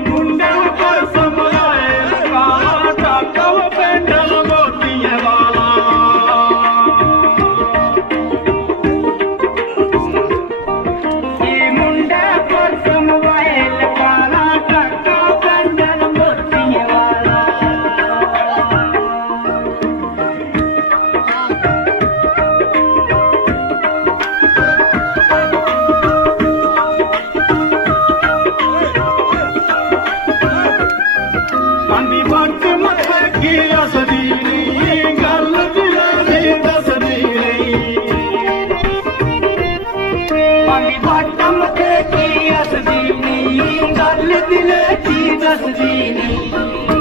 ਮੁੰਡੇ ਪਰ ਸਮਰਾਏ ਕਾਲਾ ਟਾਕਾ ਪੈਂਡਲ ਮੋਤੀਆਂ ਵਾਲਾ ਇਹ ਮੁੰਡੇ ਪਰ ਸਮਰਾਏ ਕਾਲਾ ਟਾਕਾ ਪੈਂਡਲ ਮੋਤੀਆਂ ਵਾਲਾ ਆਂਦੀ ਬੱਟ ਮੱਥੇ ਕੀ ਅਸਦੀ ਨੀ ਗੱਲ ਦਿਲਾਂ ਦੀ ਦੱਸਦੀ ਨੀ ਆਂਦੀ ਬੱਟ ਮੱਥੇ ਕੀ ਅਸਦੀ ਨੀ ਗੱਲ ਦਿਲਾਂ ਦੀ ਦੱਸਦੀ ਨੀ